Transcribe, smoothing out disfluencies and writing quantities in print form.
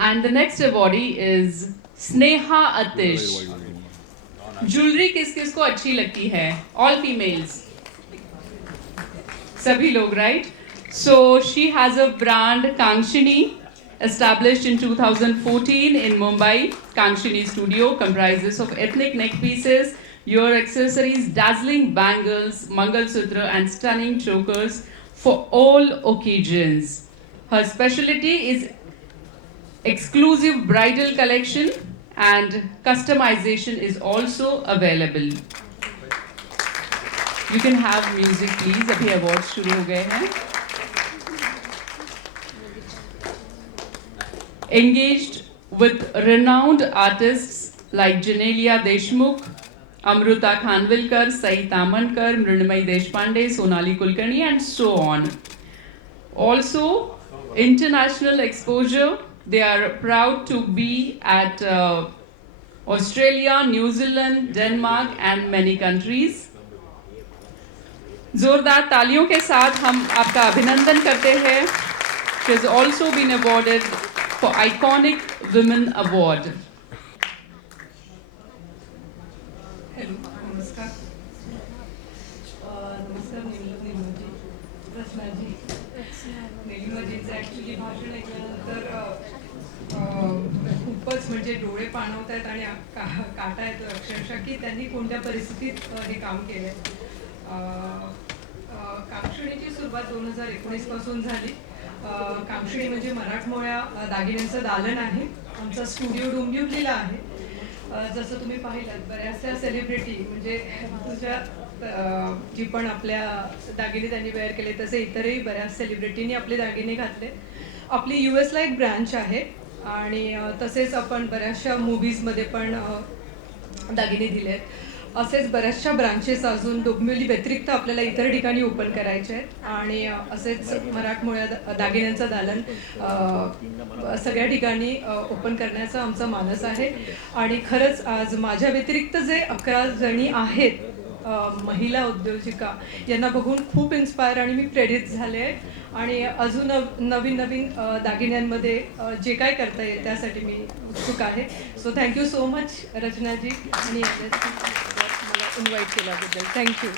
And the next awardee is Sneha Atish. Jewellery किस किस को अच्छी लगती है? All females. सभी लोग, right? So she has a brand Kangshini, established in 2014 in Mumbai. Kangshini Studio comprises of ethnic neck pieces, ear accessories, dazzling bangles, Mangal Sutra, and stunning chokers for all occasions. Her specialty is exclusive bridal collection and customization is also available. You can have music please. अभी awards शुरू हो गए हैं. Engaged with renowned artists like Janelia Deshmukh, Amruta Khanvilkar, Sai Tamankar, Mrinalmay Deshpande, Sonali Kulkarni, and so on. Also, international exposure. They are proud to be at Australia, New Zealand, Denmark, and many countries. जोरदार तालियों के साथ हम आपका अभिनंदन करते हैं. She has also been awarded for Iconic Women Award. Hello, नमस्कार. नमस्कार नीलिमाजी, रचनाजी. नीलिमाजींचं actually भाषण ऐकल्यानंतर खूपच म्हणजे डोळे पाणवत आहेत आणि काटा येतो अक्षरशः की त्यांनी कोणत्या परिस्थितीत हे काम केलं आहे. कांक्षणीची सुरुवात 2019 पासून झाली. कांक्षणी म्हणजे मराठमोळ्या दागिन्यांचं दालन आहे. आमचा स्टुडिओ डोंबिवलीला आहे. जसं तुम्ही पाहिलात बऱ्याचशा सेलिब्रिटी म्हणजे तुझ्या जी पण आपल्या दागिने त्यांनी वेअर केले तसे इतरही बऱ्याच सेलिब्रिटींनी आपले दागिने घातले. आपली US ला एक ब्रँच आहे आणि तसेच आपण बऱ्याचशा मूव्हीजमध्ये पण दागिने दिले आहेत. असेच बऱ्याचशा ब्रांचेस अजून डोंबिवली व्यतिरिक्त आपल्याला इतर ठिकाणी ओपन करायचे आहेत आणि असेच मराठमोळ्या दागिन्यांचं दालन सगळ्या ठिकाणी ओपन करण्याचा आमचा मानस आहे. आणि खरंच आज माझ्या व्यतिरिक्त जे 11 जणी आहेत महिला उद्योजिका यांना बघून खूप इन्स्पायर आणि मी प्रेरित झाले आहे आणि अजून नवीन नवीन दागिन्यांमध्ये जे काय करता येईल त्यासाठी मी उत्सुक आहे. सो थँक्यू सो मच रचनाजी आणि मला इन्व्हाइट केल्याबद्दल. थँक्यू.